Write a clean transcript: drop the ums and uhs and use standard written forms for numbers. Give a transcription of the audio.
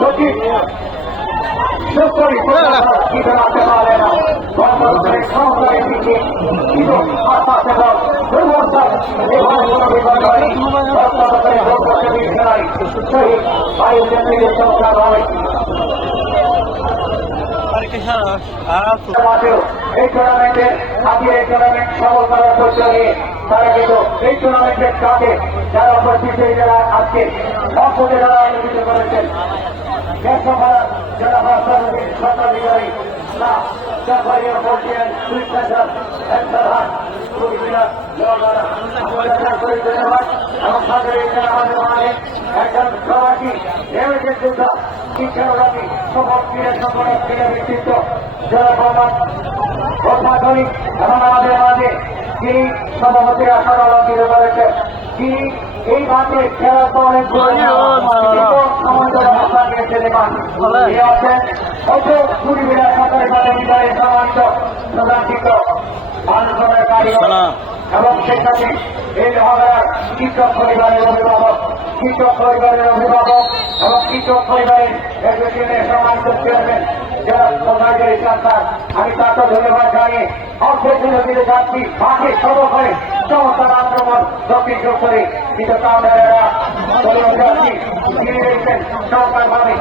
সচিব আসতে পারে না গণতন্ত্রের সংস্কারের দিকে এই টুর্নামেন্টে আজকে এই টুর্নামেন্ট সফল করার পরিচয় নিয়ে তারা কিন্তু এই টুর্নামেন্টের কাজে যারা উপস্থিত যারা আজকে অঙ্কতে যারা আয়োজিত করেছেন যারা সরকারি না জাফারিয়া পর্যায়ের এবং আমাদের মাঝে একজন প্রবাসী এমএসের যোদ্ধা শিক্ষানুরাগী সফল ক্রীড়া সংগঠন ক্রীড়া ব্যক্তিত্ব যারা অত্যাধুনিক এবং আমাদের মাঝে যিনি সভাপতিরা সমালোচিত করেছেন তিনি এই মাঠে খেলার তো অনেক সময় ধরে ভাষা নিয়েছে পরিবারের সরকারি বিদ্যালয়ের সম্মানিত প্রধান শিক্ষক আলোচনার কারিগর এবং সেখানে এই মহারাজ শিক্ষক পরিবারের অভিভাবক এবং শিক্ষক পরিবারের এডুকেশনের সম্মানিত চেয়ারম্যান যারা সরকারি সরকার আমি তাকে ধন্যবাদ জানিয়ে অর্থের বিরোধীদের যাচ্ছি মাঠে সর্ব করে চমৎকার আক্রমণ দক্ষিণ করে কিন্তু তারা সরকার ভাবে